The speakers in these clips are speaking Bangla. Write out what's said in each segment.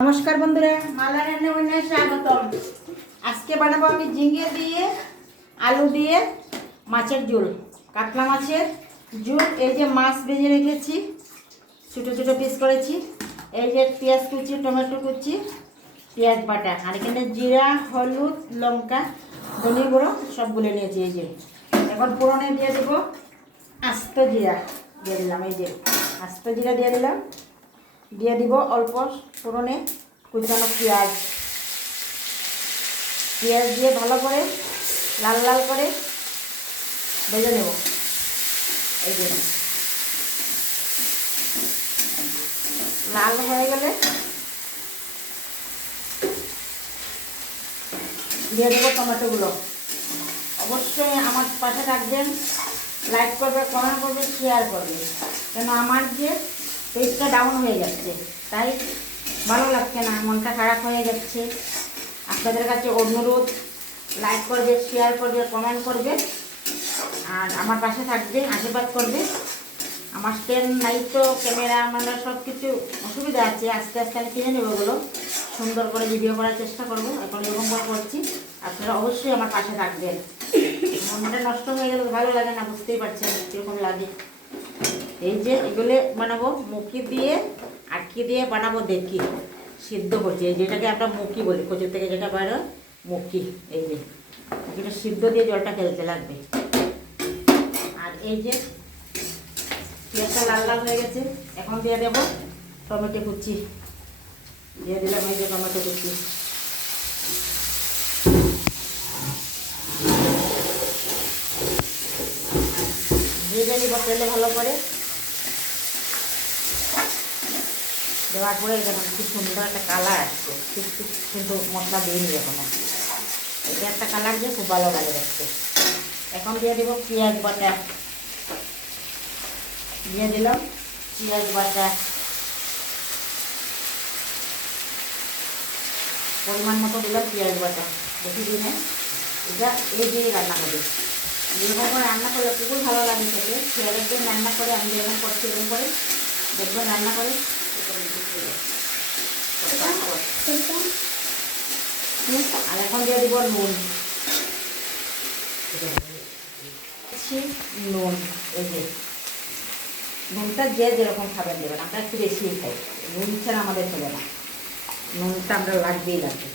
নমস্কার বন্ধুরা, মালা রান্না বান্নায় স্বাগতম। আজকে বানাবো আমি ঝিঙে দিয়ে আলু দিয়ে মাছের ঝোল, কাতলা মাছের ঝোল। এই যে মাছ ভেজে রেখেছি, ছোটো ছোটো পিস করেছি। এই যে পেঁয়াজ কুচি, টমেটো কুচি, পেঁয়াজ বাটা, আর এখানে জিরা, হলুদ, লঙ্কা, ধনে গুঁড়ো সব গুলে নিয়েছি। এই যে এখন ফোড়নে দিয়ে দেবো আস্ত জিরা, দিয়ে দিলাম। এই যে আস্ত জিরা দিয়ে দিলাম। দিয়ে দিব অল্প ফোড়নে কুচানো পেঁয়াজ। পেঁয়াজ দিয়ে ভালো করে লাল লাল করে ভেজে নেব। এই যে লাল হয়ে গেলে দিয়ে দেবো টমেটোগুলো। অবশ্যই আমার পাশে থাকবেন, লাইক করবে, কমেন্ট করবে, শেয়ার করবে, কেন আমার যে পেজটা ডাউন হয়ে যাচ্ছে, তাই ভালো লাগছে না, মনটা খারাপ হয়ে যাচ্ছে। আপনাদের কাছে অনুরোধ, লাইক করবে, শেয়ার করবে, কমেন্ট করবে, আর আমার পাশে থাকবে, আশীর্বাদ করবে। আমার স্ট্যান্ড নাই তো, ক্যামেরা মানে সব কিছু অসুবিধা আছে। আস্তে আস্তে আমি কিনে নেবো, ওগুলো সুন্দর করে ভিডিও করার চেষ্টা করবো। এখন এরকম করে করছি, আপনারা অবশ্যই আমার পাশে থাকবেন। মনটা নষ্ট হয়ে গেলে ভালো লাগে না, বুঝতেই পারছেন কীরকম লাগে। এই যে এগুলো বানাবো মুখি দিয়ে, আটকে দিয়ে বানাবো। দেখি সিদ্ধ করছি, এই যেটাকে আমরা মুখি বলি, কচুর থেকে যেটা বাইরে মুখি। এই যে এটা সিদ্ধ দিয়ে জলটা ফেলতে লাগবে। আর এই যে পেঁয়াজটা লাল লাল হয়ে গেছে, এখন দিয়ে দেবো টমেটো কুচি। দিয়ে দিলাম এই যে টমেটো কুচি। ভেজে নিব তেলে ভালো করে। দেওয়ার পরে দেখুন খুব সুন্দর একটা কালার আসছে, খুব সুন্দর। মশলা দিইনি এখনো, এটা একটা কালার দিয়ে খুব ভালো লাগে দেখতে। এখন দিয়ে দেবো পেঁয়াজ বাটা। দিয়ে দিলাম পেঁয়াজ বাটা, পরিমাণ মতো দিলাম পেঁয়াজ বাটা, বেশি দিনে। এটা এই দিয়ে রান্না করি, যেরকম করে রান্না করলে খুবই ভালো লাগে খেতে। খেয়ে দেখবেন রান্না করে, আমি যেরকম করছি এরকম করে দেখবেন রান্না করে। আর এখন দিয়ে দিব নুন। নুন, এই যে নুনটা যে যেরকম খাবেন দেবেন, আমরা একটু বেশি খাই। নুন ছাড়া আমাদের চলে না, নুনটা আমরা লাগবেই লাগবে।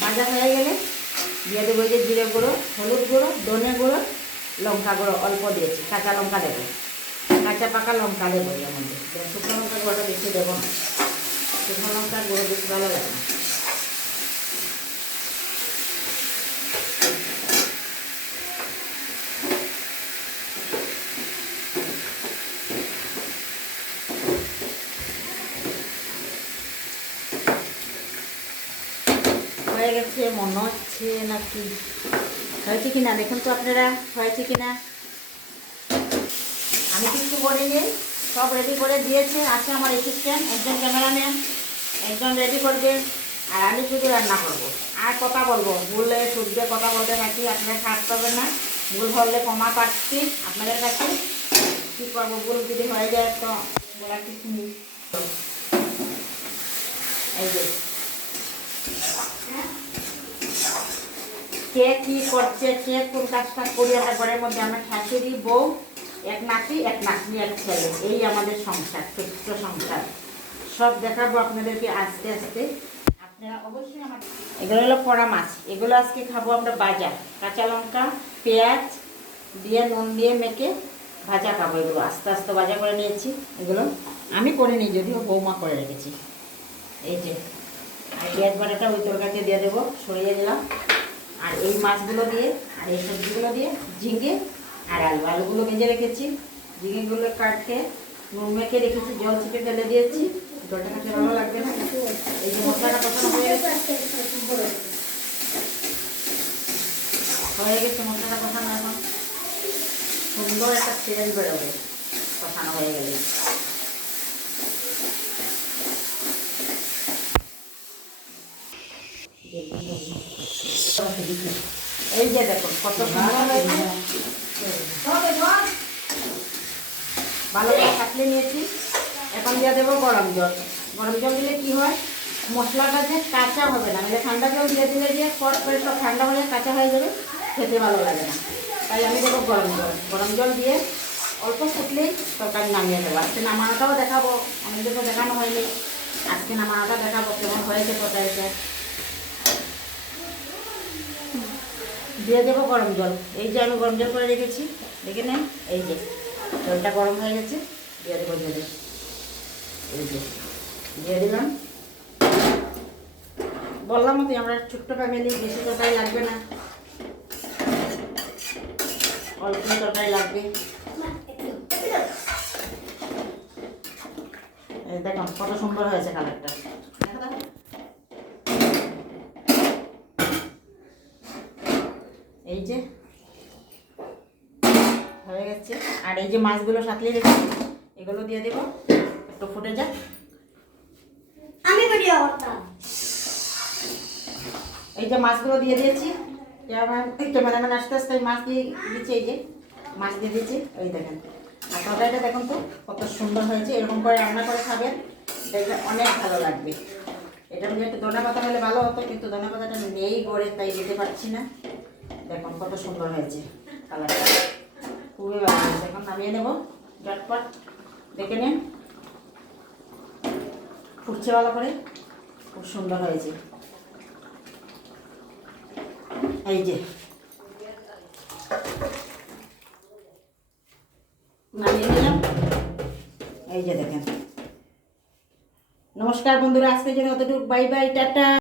ভাজা হয়ে গেলে দিয়ে দেবো যে জিরে গুঁড়ো, হলুদ গুঁড়ো, ধনে গুঁড়ো, লঙ্কা গুঁড়ো অল্প দিয়েছি। কাঁচা লঙ্কা দেবো, কাঁচা পাকা লঙ্কা দেবো এর মধ্যে। শুকনো লঙ্কা গুঁড়োটা বেশি দেবো না, শুকনো লঙ্কার গুঁড়ো বেশি ভালো লাগে না। হয়ে গেছে মনে হচ্ছে, নাকি হয়েছে কিনা দেখুন তো আপনারা, হয়েছে কিনা। আমি কিছু করিনি, সব রেডি করে দিয়েছে। আছে আমার অ্যাসিস্ট্যান্ট, একজন ক্যামেরাম্যান, একজন রেডি করবে, আর আমি শুধু রান্না করবো আর কথা বলবো। ভুলে শুদ্ধে কথা বলতে থাকি, আপনারা খারাপ করবেন না। ভুল হলে ক্ষমা পাচ্ছি আপনাদের কাছে। কী করবো, ভুল যদি হয়ে যায় তো বলার কিছু নেই। এই যে কে কী করছে, কে কোন কাজটা করি আমরা ঘরের মধ্যে, আমরা শাশুড়ি, বউ, এক নাতি, এক নাতনি, এক ছেলে, এই আমাদের সংসার, ছোট্ট সংসার। সব দেখাবো আপনাদেরকে আস্তে আস্তে। আপনারা অবশ্যই আমার, এগুলো হলো পোড়া মাছ, এগুলো আজকে খাবো আমরা ভাজা। কাঁচা লঙ্কা, পেঁয়াজ দিয়ে নুন দিয়ে মেখে ভাজা খাবো। এগুলো আস্তে আস্তে ভাজা করে নিয়েছি। এগুলো আমি করে নিই, যদিও বৌমা করে রেখেছি। এই যে আর পেঁয়াজ বাটাটা ওই তরকারিতে দিয়ে দেবো, সরিয়ে দিলাম। আর এই মাছগুলো দিয়ে, আর এই সবজিগুলো দিয়ে, ঝিঙে আর আলু, আলুগুলো ভেজে রেখেছি, ঝিঙেগুলো কাটকে নুন মেখে রেখেছি, জল ছিপে ফেলে দিয়েছি। জলটা কাটতে ভালো লাগবে না। এই যে মশলাটা কষানো হয়ে গেছে, মশলাটা কষানো। এখন সুন্দর একটা সেন্ট বেরোবে কষানো হয়ে গেলে। এই যে দেখুন কত সুন্দর হয়েছে। ভালো করে কাটলে নিয়েছি। এখন দিয়ে দেবো গরম জল। গরম জল দিলে কি হয়, মশলাটা যে কাঁচা হবে না, মানে ঠান্ডা জল দিয়ে দিলে যে ফট করে সব ঠান্ডা হলে কাঁচা হয়ে যাবে, খেতে ভালো লাগে না। তাই আমি দেবো গরম জল। গরম জল দিয়ে অল্প ফুটলেই তরকারি নামিয়ে দেবো। আজকে নামানোটাও দেখাবো, অনেকদিন তো দেখানো হয়নি, আজকে নামানোটা দেখাবো কেমন হয়েছে তরকারিটা। দিয়ে দেবো গরম জল। এই যে আমি গরম জল করে রেখেছি, দেখে নেন। এই যে জলটা গরম হয়ে গেছে, দিয়ে দেবো জলে। এই যে দিয়ে দিলাম। বললাম মতো আমরা ছোট্ট ফ্যামিলি, বেশি তরকারি লাগবে না, অল্প তরকারি লাগবে। দেখুন কত সুন্দর হয়েছে কালারটা। এই যে হয়ে গেছে। আর এই যে মাছগুলো সাথে রেখেছি, এগুলো দিয়ে দেবো, একটু ফুটে যাক। আমি ভিডিও করতাম। এই যে মাছগুলো দিয়ে দিয়েছি। ক্যামেরাম্যান আস্তে আস্তে মাছ দিয়ে দিচ্ছি। এই যে মাছ দিয়ে দিয়েছি, এই দেখেন। আর তরকারিটা দেখুন তো কত সুন্দর হয়েছে। এরকম করে রান্না করে খাবেন, দেখবেন অনেক ভালো লাগবে। এটা মধ্যে একটু ধনে পাতা হলে ভালো হতো, কিন্তু ধনে পাতাটা নেই গড়ে, তাই দিতে পারছি না। দেখুন কত সুন্দর হয়েছে কালারটা, খুবই ভালো হয়েছে। এখন নামিয়ে নেবো ঝটপট, দেখে নিন। ফুটছে ভালো করে, খুব সুন্দর হয়েছে। এই যে নামিয়ে নিলাম। এই যে দেখেন। নমস্কার বন্ধুরা, আজকের জন্য অতটুকু। Bye bye, tata.